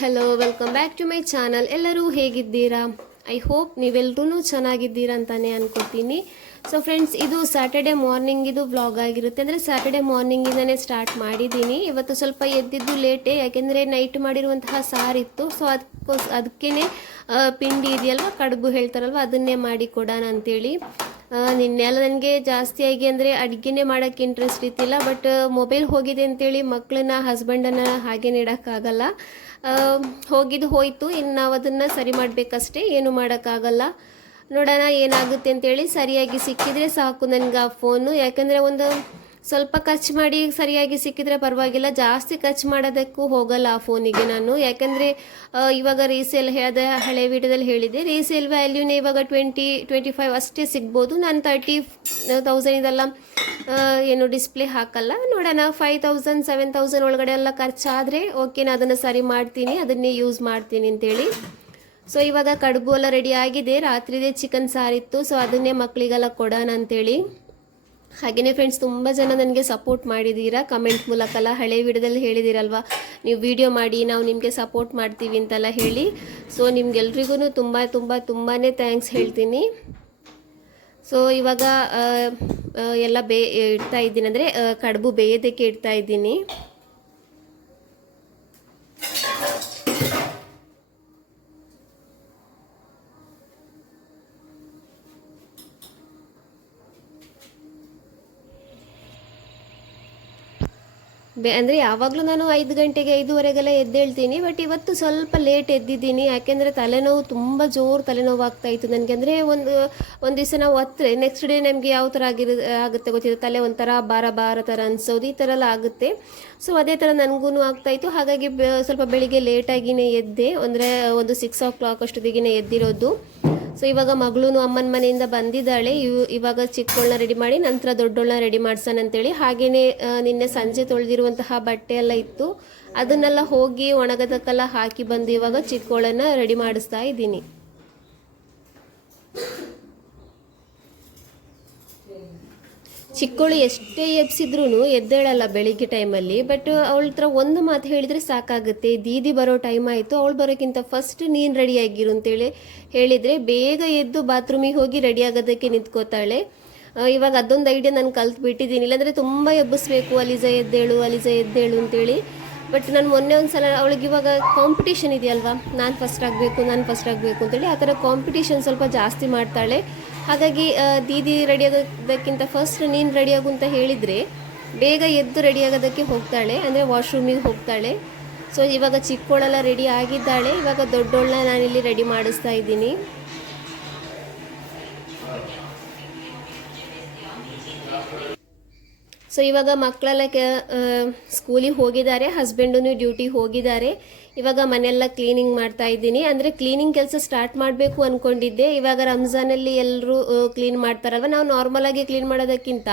Hello, welcome back to my channel. ಎಲ್ಲರೂ ಹೇಗಿದ್ದೀರಾ? I hope ನೀವೆಲ್ಲರೂ ಚೆನ್ನಾಗಿದ್ದೀರಾ ಅಂತಾನೆ ಅನ್ಕೋತೀನಿ. ಸೊ ಫ್ರೆಂಡ್ಸ್, ಇದು ಸ್ಯಾಟರ್ಡೆ ಮಾರ್ನಿಂಗಿದು ವ್ಲಾಗ್ ಆಗಿರುತ್ತೆ. ಅಂದರೆ ಸ್ಯಾಟರ್ಡೆ ಮಾರ್ನಿಂಗಿಂದನೇ ಸ್ಟಾರ್ಟ್ ಮಾಡಿದ್ದೀನಿ. ಇವತ್ತು ಸ್ವಲ್ಪ ಎದ್ದಿದ್ದು ಲೇಟೇ, ಯಾಕೆಂದರೆ ನೈಟ್ ಮಾಡಿರುವಂತಹ ಸಾರಿತ್ತು. ಸೊ ಅದಕ್ಕೇ ಪಿಂಡಿ ಇದೆಯಲ್ವ, ಕಡುಬು ಹೇಳ್ತಾರಲ್ವ, ಅದನ್ನೇ ಮಾಡಿ ಕೊಡೋಣ ಅಂತೇಳಿ. ನಿನ್ನೆಲ್ಲ ನನಗೆ ಜಾಸ್ತಿಯಾಗಿ ಅಂದರೆ ಅಡುಗೆನೇ ಮಾಡೋಕ್ಕೆ ಇಂಟ್ರೆಸ್ಟ್ ಇತ್ತಿಲ್ಲ. ಬಟ್ ಮೊಬೈಲ್ ಹೋಗಿದೆ ಅಂತೇಳಿ ಮಕ್ಕಳನ್ನ ಹಸ್ಬೆಂಡನ್ನು ಹಾಗೆ ಇಡೋಕ್ಕಾಗಲ್ಲ. ಹೋಗಿದ್ದು ಹೋಯಿತು, ಇನ್ನು ನಾವು ಅದನ್ನು ಸರಿ ಮಾಡಬೇಕಷ್ಟೇ, ಏನು ಮಾಡೋಕ್ಕಾಗಲ್ಲ. ನೋಡೋಣ ಏನಾಗುತ್ತೆ ಅಂತೇಳಿ. ಸರಿಯಾಗಿ ಸಿಕ್ಕಿದರೆ ಸಾಕು ನನಗೆ ಆ ಫೋನು. ಯಾಕಂದರೆ ಒಂದು ಸ್ವಲ್ಪ ಖರ್ಚು ಮಾಡಿ ಸರಿಯಾಗಿ ಸಿಕ್ಕಿದ್ರೆ ಪರವಾಗಿಲ್ಲ, ಜಾಸ್ತಿ ಖರ್ಚು ಮಾಡೋದಕ್ಕೂ ಹೋಗಲ್ಲ ಆ ಫೋನಿಗೆ ನಾನು. ಯಾಕಂದರೆ ಇವಾಗ ರೀಸೇಲ್ ಅದೇ ಹಳೆ ವಿಡಿಯೋದಲ್ಲಿ ಹೇಳಿದೆ, ರೀಸೇಲ್ ವ್ಯಾಲ್ಯೂನೇ ಇವಾಗ 20-25 ಅಷ್ಟೇ ಸಿಗ್ಬೋದು. ನಾನು 30,000 ಇದೆಲ್ಲ ಏನು ಡಿಸ್ಪ್ಲೇ ಹಾಕಲ್ಲ. ನೋಡೋಣ, 5,000 7,000 ಒಳಗಡೆ ಎಲ್ಲ ಖರ್ಚಾದರೆ ಓಕೆ, ನಾನು ಅದನ್ನು ಸರಿ ಮಾಡ್ತೀನಿ, ಅದನ್ನೇ ಯೂಸ್ ಮಾಡ್ತೀನಿ ಅಂತೇಳಿ. ಸೊ ಇವಾಗ ಕಡುಬು ಎಲ್ಲ ರೆಡಿ ಆಗಿದೆ. ರಾತ್ರಿದೇ ಚಿಕನ್ ಸಾರಿತ್ತು, ಸೊ ಅದನ್ನೇ ಮಕ್ಕಳಿಗೆಲ್ಲ ಕೊಡೋಣ ಅಂತೇಳಿ. ಹಾಗೆಯೇ ಫ್ರೆಂಡ್ಸ್, ತುಂಬ ಜನ ನನಗೆ ಸಪೋರ್ಟ್ ಮಾಡಿದ್ದೀರಾ ಕಮೆಂಟ್ ಮೂಲಕ ಎಲ್ಲ. ಹಳೆ ವಿಡಿಯೋದಲ್ಲಿ ಹೇಳಿದ್ದೀರಲ್ವ, ನೀವು ವಿಡಿಯೋ ಮಾಡಿ ನಾವು ನಿಮಗೆ ಸಪೋರ್ಟ್ ಮಾಡ್ತೀವಿ ಅಂತೆಲ್ಲ ಹೇಳಿ. ಸೊ ನಿಮ್ಗೆಲ್ರಿಗೂ ತುಂಬಾ ಥ್ಯಾಂಕ್ಸ್ ಹೇಳ್ತೀನಿ. ಸೊ ಇವಾಗ ಎಲ್ಲ ಇಡ್ತಾ ಇದ್ದೀನಿ, ಅಂದರೆ ಕಡುಬು ಬೇಯೋದಕ್ಕೆ ಇಡ್ತಾ ಇದ್ದೀನಿ. ಅಂದರೆ ಯಾವಾಗಲೂ ನಾನು 5 ಗಂಟೆಗೆ 5:15 ಎದ್ದೇಳ್ತೀನಿ. ಬಟ್ ಇವತ್ತು ಸ್ವಲ್ಪ ಲೇಟ್ ಎದ್ದಿದ್ದೀನಿ, ಯಾಕೆಂದರೆ ತಲೆನೋವು ತುಂಬ ಜೋರು ತಲೆನೋವು ಆಗ್ತಾಯಿತ್ತು ನನಗೆ. ಅಂದರೆ ಒಂದು ದಿವಸ ನಾವು ಹೊತ್ತರೆ ನೆಕ್ಸ್ಟ್ ಡೇ ನಮಗೆ ಯಾವ ಥರ ಆಗುತ್ತೆ ಗೊತ್ತಿದೆ, ತಲೆ ಒಂಥರ ಭಾರ ಥರ ಅನಿಸೋದು, ಈ ಥರ ಎಲ್ಲ ಆಗುತ್ತೆ. ಸೊ ಅದೇ ಥರ ನನಗೂ ಆಗ್ತಾಯಿತ್ತು. ಹಾಗಾಗಿ ಸ್ವಲ್ಪ ಬೆಳಿಗ್ಗೆ ಲೇಟಾಗಿಯೇ ಎದ್ದೆ, ಅಂದರೆ ಒಂದು 6 o'clock ಅಷ್ಟೊತ್ತಿಗೆ ಎದ್ದಿರೋದು. ಸೊ ಇವಾಗ ಮಗಳೂ ಅಮ್ಮನ ಮನೆಯಿಂದ ಬಂದಿದ್ದಾಳೆ. ಇವಾಗ ಚಿಕ್ಕವಳನ್ನ ರೆಡಿ ಮಾಡಿ ನಂತರ ದೊಡ್ಡವಳನ್ನ ರೆಡಿ ಮಾಡ್ಸೋಣ ಅಂತೇಳಿ. ಹಾಗೆಯೇ ನಿನ್ನೆ ಸಂಜೆ ತೊಳೆದಿರುವಂತಹ ಬಟ್ಟೆ ಎಲ್ಲ ಇತ್ತು, ಅದನ್ನೆಲ್ಲ ಹೋಗಿ ಒಣಗೋದಕ್ಕೆಲ್ಲ ಹಾಕಿ ಬಂದು ಇವಾಗ ಚಿಕ್ಕವಳನ್ನ ರೆಡಿ ಮಾಡಿಸ್ತಾ ಇದ್ದೀನಿ. ಚಿಕ್ಕವಳು ಎಷ್ಟೇ ಎಬ್ಸಿದ್ರೂ ಎದ್ದೇಳಲ್ಲ ಬೆಳಿಗ್ಗೆ ಟೈಮಲ್ಲಿ. ಬಟ್ ಅವಳ ಹತ್ರ ಒಂದು ಮಾತು ಹೇಳಿದರೆ ಸಾಕಾಗುತ್ತೆ, ದೀದಿ ಬರೋ ಟೈಮ್ ಆಯಿತು, ಅವಳು ಬರೋಕ್ಕಿಂತ ಫಸ್ಟ್ ನೀನು ರೆಡಿ ಆಗಿರು ಅಂತೇಳಿ ಹೇಳಿದರೆ ಬೇಗ ಎದ್ದು ಬಾತ್ರೂಮಿಗೆ ಹೋಗಿ ರೆಡಿ ಆಗೋದಕ್ಕೆ ನಿಂತ್ಕೋತಾಳೆ. ಇವಾಗ ಅದೊಂದು ಐಡಿಯಾ ನಾನು ಕಲ್ತ್ಬಿಟ್ಟಿದ್ದೀನಿ. ಇಲ್ಲಾಂದರೆ ತುಂಬ ಎಬ್ಬಿಸ್ಬೇಕು, ಅಲಿಜಾ ಎದ್ದೇಳು ಅಂತೇಳಿ. ಬಟ್ ನಾನು ಮೊನ್ನೆ ಒಂದು ಸಲ ಅವಳಿಗೆ ಇವಾಗ ಕಾಂಪಿಟೇಷನ್ ಇದೆಯಲ್ವಾ, ನಾನು ಫಸ್ಟ್ ಆಗಬೇಕು ಅಂತೇಳಿ ಆ ಥರ ಕಾಂಪಿಟೇಷನ್ ಸ್ವಲ್ಪ ಜಾಸ್ತಿ ಮಾಡ್ತಾಳೆ. ಹಾಗಾಗಿ ದೀದಿ ರೆಡಿ ಆಗೋದಕ್ಕಿಂತ ಫಸ್ಟ್ ನೀನು ರೆಡಿ ಆಗು ಅಂತ ಹೇಳಿದರೆ ಬೇಗ ಎದ್ದು ರೆಡಿ ಆಗೋದಕ್ಕೆ ಹೋಗ್ತಾಳೆ, ಅಂದರೆ ವಾಶ್ರೂಮಿಗೆ ಹೋಗ್ತಾಳೆ. ಸೊ ಇವಾಗ ಚಿಕ್ಕವಳೆಲ್ಲ ರೆಡಿ ಆಗಿದ್ದಾಳೆ. ಇವಾಗ ದೊಡ್ಡವಳನ್ನ ನಾನಿಲ್ಲಿ ರೆಡಿ ಮಾಡಿಸ್ತಾ ಇದ್ದೀನಿ. ಸೊ ಇವಾಗ ಮಕ್ಕಳೆಲ್ಲ ಸ್ಕೂಲಿಗೆ ಹೋಗಿದ್ದಾರೆ, ಹಸ್ಬೆಂಡೂ ಡ್ಯೂಟಿಗೆ ಹೋಗಿದ್ದಾರೆ. ಇವಾಗ ಮನೆಯೆಲ್ಲ ಕ್ಲೀನಿಂಗ್ ಮಾಡ್ತಾ ಇದ್ದೀನಿ. ಅಂದರೆ ಕ್ಲೀನಿಂಗ್ ಕೆಲಸ ಸ್ಟಾರ್ಟ್ ಮಾಡಬೇಕು ಅಂದ್ಕೊಂಡಿದ್ದೆ. ಇವಾಗ ರಂಜಾನಲ್ಲಿ ಎಲ್ಲರೂ ಕ್ಲೀನ್ ಮಾಡ್ತಾರಲ್ವ, ನಾವು ನಾರ್ಮಲಾಗಿ ಕ್ಲೀನ್ ಮಾಡೋದಕ್ಕಿಂತ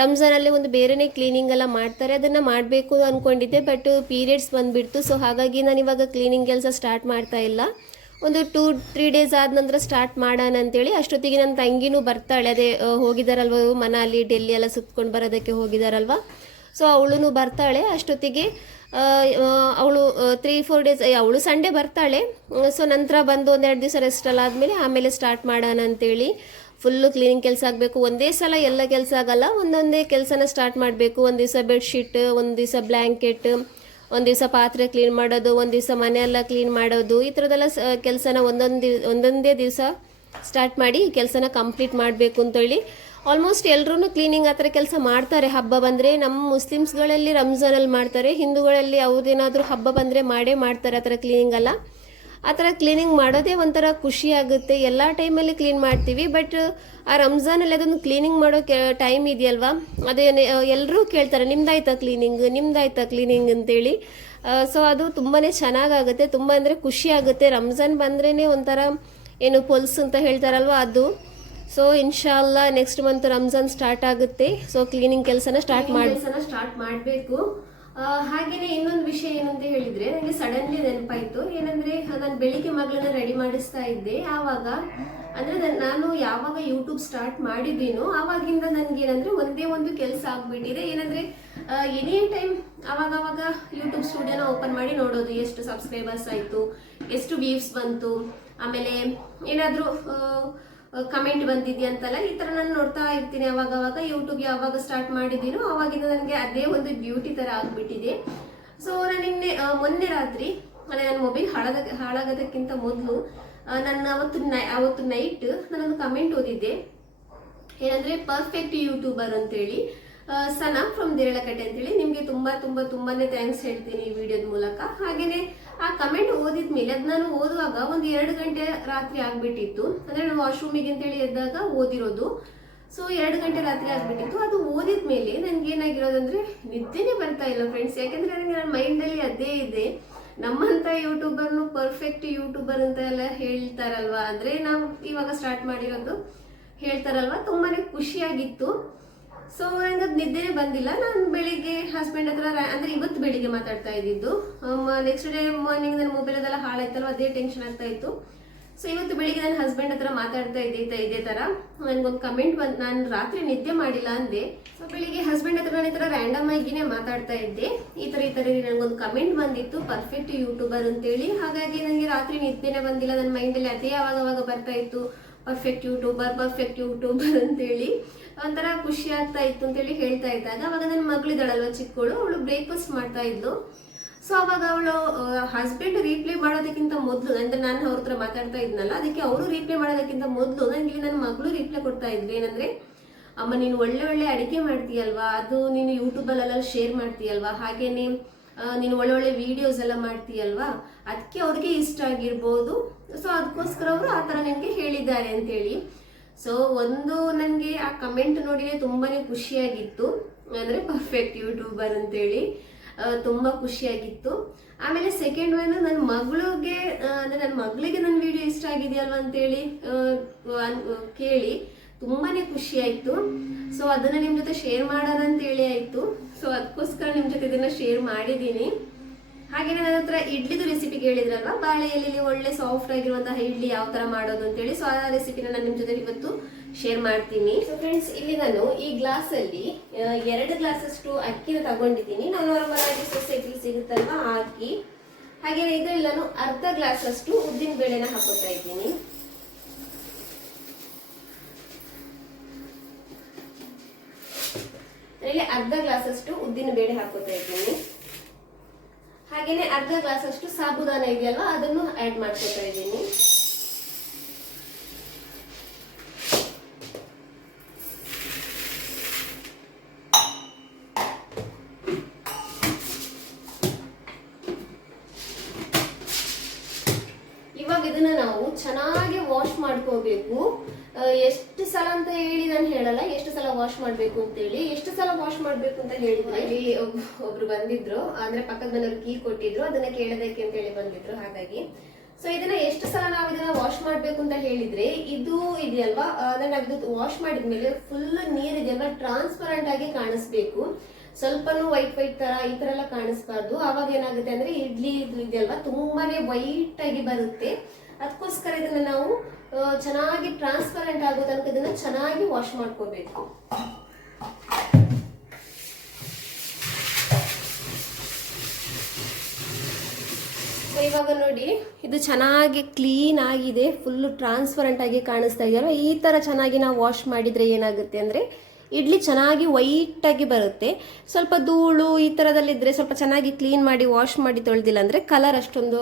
ರಂಜಾನಲ್ಲಿ ಒಂದು ಬೇರೆಯೇ ಕ್ಲೀನಿಂಗ್ ಎಲ್ಲ ಮಾಡ್ತಾರೆ, ಅದನ್ನು ಮಾಡಬೇಕು ಅಂದ್ಕೊಂಡಿದ್ದೆ. But periods ಬಂದುಬಿಡ್ತು. ಸೊ ಹಾಗಾಗಿ ನಾನು ಇವಾಗ ಕ್ಲೀನಿಂಗ್ ಕೆಲಸ ಸ್ಟಾರ್ಟ್ ಮಾಡ್ತಾ ಇಲ್ಲ. ಒಂದು 2-3 ಡೇಸ್ ಆದ ನಂತರ ಸ್ಟಾರ್ಟ್ ಮಾಡೋಣ ಅಂತೇಳಿ. ಅಷ್ಟೊತ್ತಿಗೆ ನನ್ನ ತಂಗಿನೂ ಬರ್ತಾಳೆ, ಅದೇ ಹೋಗಿದ್ದಾರಲ್ವ ಮನಾಲಿ ಡೆಲ್ಲಿ ಎಲ್ಲ ಸುತ್ಕೊಂಡು ಬರೋದಕ್ಕೆ ಹೋಗಿದ್ದಾರಲ್ವ. ಸೊ ಅವಳು ಬರ್ತಾಳೆ. ಅಷ್ಟೊತ್ತಿಗೆ ಅವಳು 3-4 ಡೇಸ್, ಅವಳು ಸಂಡೇ ಬರ್ತಾಳೆ. ಸೊ ನಂತರ ಬಂದು 1-2 ದಿವಸ ರೆಸ್ಟ್ ಎಲ್ಲ ಆದಮೇಲೆ ಆಮೇಲೆ ಸ್ಟಾರ್ಟ್ ಮಾಡೋಣ ಅಂತೇಳಿ. ಫುಲ್ಲು ಕ್ಲೀನಿಂಗ್ ಕೆಲಸ ಆಗಬೇಕು, ಒಂದೇ ಸಲ ಎಲ್ಲ ಕೆಲಸ ಆಗಲ್ಲ, ಒಂದೊಂದೇ ಕೆಲಸನ ಸ್ಟಾರ್ಟ್ ಮಾಡಬೇಕು. ಒಂದು ದಿವಸ ಬೆಡ್ಶೀಟ್, ಒಂದು ದಿವಸ ಬ್ಲ್ಯಾಂಕೆಟ್, ಒಂದು ದಿವಸ ಪಾತ್ರೆ ಕ್ಲೀನ್ ಮಾಡೋದು, ಒಂದು ದಿವಸ ಮನೆಯೆಲ್ಲ ಕ್ಲೀನ್ ಮಾಡೋದು, ಈ ಥರದ್ದೆಲ್ಲ ಕೆಲಸನ ಒಂದೊಂದೇ ದಿವಸ ಸ್ಟಾರ್ಟ್ ಮಾಡಿ ಈ ಕೆಲಸನ ಕಂಪ್ಲೀಟ್ ಮಾಡಬೇಕು ಅಂತೇಳಿ. ಆಲ್ಮೋಸ್ಟ್ ಎಲ್ಲರೂ ಕ್ಲೀನಿಂಗ್ ಆ ಥರ ಕೆಲಸ ಮಾಡ್ತಾರೆ. ಹಬ್ಬ ಬಂದರೆ ನಮ್ಮ ಮುಸ್ಲಿಮ್ಸ್ಗಳಲ್ಲಿ ರಂಜಾನಲ್ಲಿ ಮಾಡ್ತಾರೆ, ಹಿಂದೂಗಳಲ್ಲಿ ಅವ್ರದ್ದೇನಾದರೂ ಹಬ್ಬ ಬಂದರೆ ಮಾಡೇ ಮಾಡ್ತಾರೆ ಆ ಥರ ಕ್ಲೀನಿಂಗೆಲ್ಲ. ಆ ಥರ ಕ್ಲೀನಿಂಗ್ ಮಾಡೋದೇ ಒಂಥರ ಖುಷಿ ಆಗುತ್ತೆ. ಎಲ್ಲ ಟೈಮಲ್ಲಿ ಕ್ಲೀನ್ ಮಾಡ್ತೀವಿ, ಬಟ್ ಆ ರಂಜಾನಲ್ಲಿ ಅದೊಂದು ಕ್ಲೀನಿಂಗ್ ಮಾಡೋ ಟೈಮ್ ಇದೆಯಲ್ವಾ, ಅದೇ ಎಲ್ಲರೂ ಕೇಳ್ತಾರೆ ನಿಮ್ದಾಯ್ತಾ ಕ್ಲೀನಿಂಗ್ ಅಂತೇಳಿ. ಸೊ ಅದು ತುಂಬಾ ಚೆನ್ನಾಗಾಗುತ್ತೆ, ತುಂಬ ಅಂದರೆ ಖುಷಿ ಆಗುತ್ತೆ. ರಂಜಾನ್ ಬಂದ್ರೇ ಒಂಥರ ಏನು ಪೊಲ್ಸ್ ಅಂತ ಹೇಳ್ತಾರಲ್ವ ಅದು. ಸೊ ಇನ್ಶಾಲ್ಲಾ ನೆಕ್ಸ್ಟ್ ಮಂತ್ ರಂಜಾನ್ ಸ್ಟಾರ್ಟ್ ಆಗುತ್ತೆ. ಸೊ ಕ್ಲೀನಿಂಗ್ ಕೆಲಸನ ಸ್ಟಾರ್ಟ್ ಮಾಡಬೇಕು. ಹಾಗೆಯೇ ಇನ್ನೊಂದು ವಿಷಯ ಏನು ಅಂತ ಹೇಳಿದರೆ, ನನಗೆ ಸಡನ್ಲಿ ನೆನಪಾಯಿತು. ಏನಂದರೆ ನಾನು ಬೆಳಿಗ್ಗೆ ಮಗಳನ್ನ ರೆಡಿ ಮಾಡಿಸ್ತಾ ಇದ್ದೆ. ಆವಾಗ ಅಂದರೆ ನಾನು ಯಾವಾಗ ಯೂಟ್ಯೂಬ್ ಸ್ಟಾರ್ಟ್ ಮಾಡಿದ್ದೀನೋ ಆವಾಗಿಂದ ನನಗೇನಂದರೆ ಒಂದೇ ಒಂದು ಕೆಲಸ ಆಗಿಬಿಟ್ಟಿದೆ. ಏನಂದರೆ ಎನಿ ಟೈಮ್ ಅವಾಗವಾಗ ಯೂಟ್ಯೂಬ್ ಸ್ಟುಡಿಯೋನ ಓಪನ್ ಮಾಡಿ ನೋಡೋದು, ಎಷ್ಟು ಸಬ್ಸ್ಕ್ರೈಬರ್ಸ್ ಆಯಿತು, ಎಷ್ಟು ವ್ಯೂಸ್ ಬಂತು, ಆಮೇಲೆ ಏನಾದರೂ ಕಮೆಂಟ್ ಬಂದಿದೆಯಾ ಅಂತಲ್ಲ, ಈ ಥರ ನಾನು ನೋಡ್ತಾ ಇರ್ತೀನಿ. ಅವಾಗವಾಗ ಯೂಟ್ಯೂಬ್ ಯಾವಾಗ ಸ್ಟಾರ್ಟ್ ಮಾಡಿದ್ದೀನೋ ಆವಾಗಿಂದ ನನಗೆ ಅದೇ ಒಂದು ಬ್ಯೂಟಿ ಥರ ಆಗಿಬಿಟ್ಟಿದೆ. ಸೊ ನಾನು ಮೊನ್ನೆ ರಾತ್ರಿ ಅದೇ ನನ್ನ ಮೊಬೈಲ್ ಹಾಳಾಗೋದಕ್ಕಿಂತ ಮೊದಲು ನಾನು ಅವತ್ತು ನೈಟ್ ನಾನೊಂದು ಕಮೆಂಟ್ ಓದಿದ್ದೆ. ಏನಂದರೆ ಪರ್ಫೆಕ್ಟ್ ಯೂಟ್ಯೂಬರ್ ಅಂತೇಳಿ ಸನಾ ಫ್ರಮ್ ದೇರಳಕಟ್ಟೆ ಅಂತೇಳಿ. ನಿಮಗೆ ತುಂಬಾನೇ ಥ್ಯಾಂಕ್ಸ್ ಹೇಳ್ತೀನಿ ಈ ವಿಡಿಯೋದ ಮೂಲಕ. ಹಾಗೆಯೇ ಆ ಕಮೆಂಟ್ ಓದಿದ ಮೇಲೆ ಅದು ನಾನು ಓದುವಾಗ ಒಂದು 2 ಗಂಟೆ ರಾತ್ರಿ ಆಗಿಬಿಟ್ಟಿತ್ತು. ಅಂದರೆ ನಾನು ವಾಶ್ರೂಮಿಗೆ ಅಂತೇಳಿ ಎದ್ದಾಗ ಓದಿರೋದು. ಸೊ 2 ಗಂಟೆ ರಾತ್ರಿ ಆಗಿಬಿಟ್ಟಿತ್ತು. ಅದು ಓದಿದ ಮೇಲೆ ನನಗೆ ಏನಾಗಿರೋದಂದರೆ ನಿದ್ದೆನೇ ಬರ್ತಾ ಇಲ್ಲ ಫ್ರೆಂಡ್ಸ್. ಯಾಕೆಂದರೆ ನನಗೆ ನನ್ನ ಮೈಂಡಲ್ಲಿ ಅದೇ ಇದೆ, ನಮ್ಮಂಥ ಯೂಟ್ಯೂಬರ್ನು ಪರ್ಫೆಕ್ಟ್ ಯೂಟ್ಯೂಬರ್ ಅಂತ ಎಲ್ಲ ಹೇಳ್ತಾರಲ್ವಾ, ಅಂದರೆ ನಾವು ಇವಾಗ ಸ್ಟಾರ್ಟ್ ಮಾಡಿರೋದು ಹೇಳ್ತಾರಲ್ವಾ, ತುಂಬಾ ಖುಷಿಯಾಗಿತ್ತು. ಸೊ ನನಗೆ ಅದು ನಿದ್ದೆನೇ ಬಂದಿಲ್ಲ. ನಾನು ಬೆಳಿಗ್ಗೆ ಹಸ್ಬೆಂಡ್ ಹತ್ರ ಅಂದರೆ ಇವತ್ತು ಬೆಳಿಗ್ಗೆ ಮಾತಾಡ್ತಾ ಇದ್ದಿದ್ದು. ನೆಕ್ಸ್ಟ್ ಡೇ ಮಾರ್ನಿಂಗ್ ನನ್ನ ಮೊಬೈಲ್ ಅದೆಲ್ಲ ಹಾಳಾಯ್ತಲ್ವ, ಅದೇ ಟೆನ್ಷನ್ ಆಗ್ತಾ ಇತ್ತು. ಸೊ ಇವತ್ತು ಬೆಳಿಗ್ಗೆ ನನ್ನ ಹಸ್ಬೆಂಡ್ ಹತ್ರ ಮಾತಾಡ್ತಾ ಇದೇ ಥರ ನನಗೊಂದು ಕಮೆಂಟ್ ಬಂದು, ನಾನು ರಾತ್ರಿ ನಿದ್ದೆ ಮಾಡಿಲ್ಲ ಅಂದೆ. ಸೊ ಬೆಳಿಗ್ಗೆ ಹಸ್ಬೆಂಡ್ ಹತ್ರ ನಾನು ಈ ಥರ ರ್ಯಾಂಡಮ್ ಆಗಿನೇ ಮಾತಾಡ್ತಾ ಇದ್ದೆ. ಈ ಥರ ನನಗೊಂದು ಕಮೆಂಟ್ ಬಂದಿತ್ತು ಪರ್ಫೆಕ್ಟ್ ಯೂಟ್ಯೂಬರ್ ಅಂತೇಳಿ. ಹಾಗಾಗಿ ನನಗೆ ರಾತ್ರಿ ನಿದ್ದೆನೇ ಬಂದಿಲ್ಲ. ನನ್ನ ಮೈಂಡಲ್ಲಿ ಅದೇ ಅವಾಗ ಬರ್ತಾ ಇತ್ತು, ಪರ್ಫೆಕ್ಟ್ ಯೂಟ್ಯೂಬರ್ ಅಂತೇಳಿ. ಒಂಥರ ಖುಷಿ ಆಗ್ತಾ ಇತ್ತು ಅಂತೇಳಿ ಹೇಳ್ತಾ ಇದ್ದಾಗ ಅವಾಗ ನನ್ನ ಮಗಳಿದ್ದಾಳಲ್ವ ಚಿಕ್ಕವಳು, ಅವಳು ಬ್ರೇಕ್ಫಾಸ್ಟ್ ಮಾಡ್ತಾ ಇದ್ಲು. ಸೊ ಅವಾಗ ಅವಳು ಹಸ್ಬೆಂಡ್ ರೀಪ್ಲೈ ಮಾಡೋದಕ್ಕಿಂತ ಮೊದಲು, ಅಂದ್ರೆ ನಾನು ಅವ್ರ ಹತ್ರ ಮಾತಾಡ್ತಾ ಇದ್ನಲ್ಲ, ಅದಕ್ಕೆ ಅವರು ರೀಪ್ಲೈ ಮಾಡೋದಕ್ಕಿಂತ ಮೊದಲು ನನಗೆ ನನ್ನ ಮಗಳು ರೀಪ್ಲೈ ಕೊಡ್ತಾ ಇದ್ವಿ. ಏನಂದ್ರೆ, ಅಮ್ಮ ನೀನು ಒಳ್ಳೆ ಅಡಿಗೆ ಮಾಡ್ತೀಯಲ್ವಾ, ಅದು ನೀನು ಯೂಟ್ಯೂಬಲ್ಲೆಲ್ಲ ಶೇರ್ ಮಾಡ್ತೀಯಲ್ವಾ, ಹಾಗೇನೆ ನೀನು ಒಳ್ಳೆ ವಿಡಿಯೋಸ್ ಎಲ್ಲ ಮಾಡ್ತೀಯಲ್ವಾ, ಅದಕ್ಕೆ ಅವ್ರಿಗೆ ಇಷ್ಟ ಆಗಿರ್ಬೋದು. ಸೊ ಅದಕ್ಕೋಸ್ಕರ ಅವರು ಆ ಥರ ನನಗೆ ಹೇಳಿದ್ದಾರೆ ಅಂತೇಳಿ. ಸೊ ಒಂದು ನನಗೆ ಆ ಕಮೆಂಟ್ ನೋಡಿನೇ ತುಂಬಾನೇ ಖುಷಿಯಾಗಿತ್ತು, ಅಂದರೆ ಪರ್ಫೆಕ್ಟ್ ಯೂಟ್ಯೂಬರ್ ಅಂತೇಳಿ ತುಂಬ ಖುಷಿಯಾಗಿತ್ತು. ಆಮೇಲೆ ಸೆಕೆಂಡ್ ಒನ್, ನನ್ನ ಮಗಳಿಗೆ ಅಂದರೆ ನನ್ನ ಮಗಳಿಗೆ ನನ್ನ ವಿಡಿಯೋ ಇಷ್ಟ ಆಗಿದೆಯಲ್ವ ಅಂತೇಳಿ ಕೇಳಿ ತುಂಬಾನೇ ಖುಷಿ ಆಯಿತು. ಸೊ ಅದನ್ನು ನಿಮ್ಮ ಜೊತೆ ಶೇರ್ ಮಾಡೋಣ ಅಂತೇಳಿ ಆಯಿತು. ಸೊ ಅದಕ್ಕೋಸ್ಕರ ನಿಮ್ಮ ಜೊತೆ ಇದನ್ನು ಶೇರ್ ಮಾಡಿದ್ದೀನಿ. ಹಾಗೆಯೇ ನನ್ನ ಹತ್ರ ಇಡ್ಲಿದು ರೆಸಿಪಿ ಕೇಳಿದ್ರಲ್ವಾ, ಬಾಳೆ ಎಲೆಯಲ್ಲಿ ಒಳ್ಳೆ ಸಾಫ್ಟ್ ಆಗಿರುವಂತಹ ಇಡ್ಲಿ ಯಾವ ಥರ ಮಾಡೋದು ಅಂತೇಳಿ. ಸೊ ಆ ರೆಸಿಪಿನ ನಾನು ನಿಮ್ಮ ಜೊತೆ ಇವತ್ತು ಶೇರ್ ಮಾಡ್ತೀನಿ. ಸೊ ಫ್ರೆಂಡ್ಸ್, ಇಲ್ಲಿ ನಾನು ಈ ಗ್ಲಾಸಲ್ಲಿ 2 ಗ್ಲಾಸಷ್ಟು ಅಕ್ಕಿನ ತಗೊಂಡಿದ್ದೀನಿ. ನಾನು ನಾರ್ಮಲಾಗಿ ಸೊಸೈಟಿಲಿ ಸಿಗುತ್ತಲ್ವಾ ಆ ಅಕ್ಕಿ. ಹಾಗೆಯೇ ಇದರಲ್ಲಿ ನಾನು ಅರ್ಧ ಗ್ಲಾಸಷ್ಟು ಉದ್ದಿನ ಬೇಳೆನ ಹಾಕೋತಾ ಇದ್ದೀನಿ. ಇಲ್ಲಿ ಅರ್ಧ ಗ್ಲಾಸಷ್ಟು ಉದ್ದಿನ ಬೇಳೆ ಹಾಕೋತಾ ಇದ್ದೀನಿ. ಹಾಗೇನೆ ಅರ್ಧ ಗ್ಲಾಸಷ್ಟು ಸಾಬುದಾನ ಇದೆಯಲ್ವಾ, ಅದನ್ನು ಆಡ್ ಮಾಡ್ಕೊತಾ ಇದ್ದೀನಿ. ಇವಾಗ ಇದನ್ನ ನಾವು ಚೆನ್ನಾಗಿ ವಾಶ್ ಮಾಡ್ಕೋಬೇಕು. ಎಷ್ಟು ಸಲ ಅಂತ ಹೇಳಿ ನಾನು ಹೇಳಲ್ಲ, ಎಷ್ಟು ಸಲ ವಾಶ್ ಮಾಡ್ಬೇಕು ಅಂತೇಳಿ. ಎಷ್ಟು ಸಲ ವಾಶ್ ಮಾಡ್ಬೇಕು ಅಂತ ಹೇಳಿದ್ರೆ, ಇಲ್ಲಿ ಒಬ್ರು ಬಂದಿದ್ರು, ಅಂದ್ರೆ ಪಕ್ಕದ ಮನೆಯವ್ರು ಕೀ ಕೊಟ್ಟಿದ್ರು, ಅದನ್ನ ಕೇಳೋದಕ್ಕೆ ಅಂತ ಹೇಳಿ ಬಂದಿದ್ರು. ಹಾಗಾಗಿ ಸೊ ಇದನ್ನ ಎಷ್ಟು ಸಲ ನಾವು ಇದನ್ನ ವಾಶ್ ಮಾಡ್ಬೇಕು ಅಂತ ಹೇಳಿದ್ರೆ, ಇದು ಇದೆಯಲ್ವಾ, ಅಂದ್ರೆ ನಾವು ಇದು ವಾಶ್ ಮಾಡಿದ್ಮೇಲೆ ಫುಲ್ ನೀರ್ ಇದೆಯಲ್ವಾ ಟ್ರಾನ್ಸ್ಪರೆಂಟ್ ಆಗಿ ಕಾಣಿಸ್ಬೇಕು. ಸ್ವಲ್ಪನೂ ವೈಟ್ ತರ ಈ ತರ ಎಲ್ಲ ಕಾಣಿಸ್ಬಾರ್ದು. ಅವಾಗ ಏನಾಗುತ್ತೆ ಅಂದ್ರೆ ಇಡ್ಲಿ ಇದೆಯಲ್ವಾ ತುಂಬಾನೇ ವೈಟ್ ಆಗಿ ಬರುತ್ತೆ. ಅದಕ್ಕೋಸ್ಕರ ಇದನ್ನ ನಾವು ಚೆನ್ನಾಗಿ ಟ್ರಾನ್ಸ್ಪರೆಂಟ್ ಆಗೋ ತನಕ ಇದನ್ನ ಚೆನ್ನಾಗಿ ವಾಶ್ ಮಾಡ್ಕೋಬೇಕು. ಇವಾಗ ನೋಡಿ, ಇದು ಚೆನ್ನಾಗಿ ಕ್ಲೀನ್ ಆಗಿದೆ, ಫುಲ್ ಟ್ರಾನ್ಸ್ಪರೆಂಟ್ ಆಗಿ ಕಾಣಿಸ್ತಾ ಇದೆಯಲ್ಲ. ಈ ತರ ಚೆನ್ನಾಗಿ ನಾವು ವಾಶ್ ಮಾಡಿದ್ರೆ ಏನಾಗುತ್ತೆ ಅಂದ್ರೆ ಇಡ್ಲಿ ಚೆನ್ನಾಗಿ ವೈಟ್ ಆಗಿ ಬರುತ್ತೆ. ಸ್ವಲ್ಪ ಧೂಳು ಈ ಥರದಲ್ಲಿದ್ದರೆ ಸ್ವಲ್ಪ ಚೆನ್ನಾಗಿ ಕ್ಲೀನ್ ಮಾಡಿ ವಾಶ್ ಮಾಡಿ ತೊಳೆದಿಲ್ಲ ಅಂದರೆ ಕಲರ್ ಅಷ್ಟೊಂದು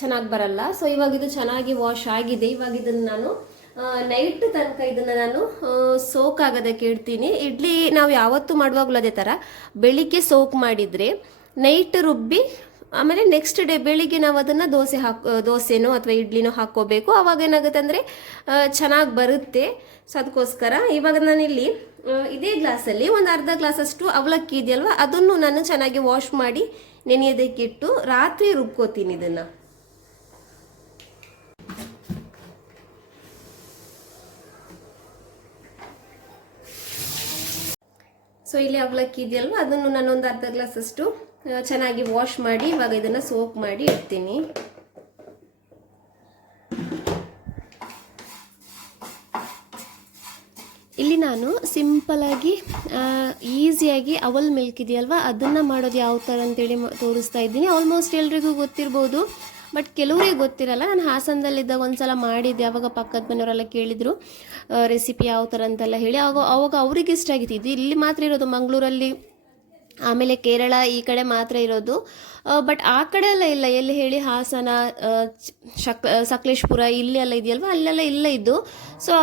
ಚೆನ್ನಾಗಿ ಬರಲ್ಲ. ಸೊ ಇವಾಗ ಇದು ಚೆನ್ನಾಗಿ ವಾಶ್ ಆಗಿದೆ. ಇವಾಗ ಇದನ್ನು ನಾನು ನೈಟ್ ತನಕ ಇದನ್ನು ನಾನು ಸೋಕ್ ಆಗೋದಕ್ಕೆ ಇಡ್ತೀನಿ. ಇಡ್ಲಿ ನಾವು ಯಾವತ್ತೂ ಮಾಡುವಾಗಲೂ ಅದೇ ಥರ ಬೆಳಿಗ್ಗೆ ಸೋಕ್ ಮಾಡಿದರೆ ನೈಟ್ ರುಬ್ಬಿ ಆಮೇಲೆ ನೆಕ್ಸ್ಟ್ ಡೇ ಬೆಳಿಗ್ಗೆ ನಾವು ಅದನ್ನು ದೋಸೆನೋ ಅಥವಾ ಇಡ್ಲಿನೋ ಹಾಕ್ಕೋಬೇಕು. ಅವಾಗ ಏನಾಗುತ್ತೆ ಅಂದರೆ ಚೆನ್ನಾಗಿ ಬರುತ್ತೆ. ಸೊ ಅದಕ್ಕೋಸ್ಕರ ಇವಾಗ ನಾನಿಲ್ಲಿ ಇದೇ ಗ್ಲಾಸಲ್ಲಿ ಒಂದು ಅರ್ಧ ಗ್ಲಾಸಷ್ಟು ಅವಲಕ್ಕಿ ಇದೆಯಲ್ವ, ಅದನ್ನು ನಾನು ಚೆನ್ನಾಗಿ ವಾಶ್ ಮಾಡಿ ನೆನೆಯೋದಕ್ಕಿಟ್ಟು ರಾತ್ರಿ ರುಬ್ಕೋತೀನಿ ಇದನ್ನು. ಸೊ ಇಲ್ಲಿ ಅವಲಕ್ಕಿ ಇದೆಯಲ್ವ, ಅದನ್ನು ನಾನು ಒಂದು ಅರ್ಧ ಗ್ಲಾಸಷ್ಟು ಚೆನ್ನಾಗಿ ವಾಶ್ ಮಾಡಿ ಇವಾಗ ಇದನ್ನು ಸೋಕ್ ಮಾಡಿ ಇಡ್ತೀನಿ. ಇಲ್ಲಿ ನಾನು ಸಿಂಪಲಾಗಿ ಈಸಿಯಾಗಿ ಅವಲ್ ಮಿಲ್ಕ್ ಇದೆಯಲ್ವ ಅದನ್ನು ಮಾಡೋದು ಯಾವ ಥರ ಅಂತೇಳಿ ತೋರಿಸ್ತಾ ಇದ್ದೀನಿ. ಆಲ್ಮೋಸ್ಟ್ ಎಲ್ರಿಗೂ ಗೊತ್ತಿರ್ಬೋದು, ಬಟ್ ಕೆಲವರಿಗೆ ಗೊತ್ತಿರಲ್ಲ. ನಾನು ಹಾಸನದಲ್ಲಿದ್ದಾಗ ಒಂದು ಸಲ ಮಾಡಿದ್ದೆ, ಆವಾಗ ಪಕ್ಕದ ಮನೆಯವರೆಲ್ಲ ಕೇಳಿದರು ರೆಸಿಪಿ ಯಾವ ಥರ ಅಂತೆಲ್ಲ ಹೇಳಿ. ಆವಾಗ ಅವ್ರಿಗೆ ಇಷ್ಟ ಆಗಿತ್ತು. ಇದು ಇಲ್ಲಿ ಮಾತ್ರ ಇರೋದು, ಮಂಗಳೂರಲ್ಲಿ, ಆಮೇಲೆ ಕೇರಳ ಈ ಕಡೆ ಮಾತ್ರ ಇರೋದು. ಬಟ್ ಆ ಕಡೆ ಎಲ್ಲ ಇಲ್ಲ. ಎಲ್ಲಿ ಹೇಳಿ, ಹಾಸನ, ಸಕಲೇಶ್ಪುರ ಇಲ್ಲೆಲ್ಲ ಇದೆಯಲ್ವ, ಅಲ್ಲೆಲ್ಲ ಇಲ್ಲ ಇದ್ದು. ಸೊ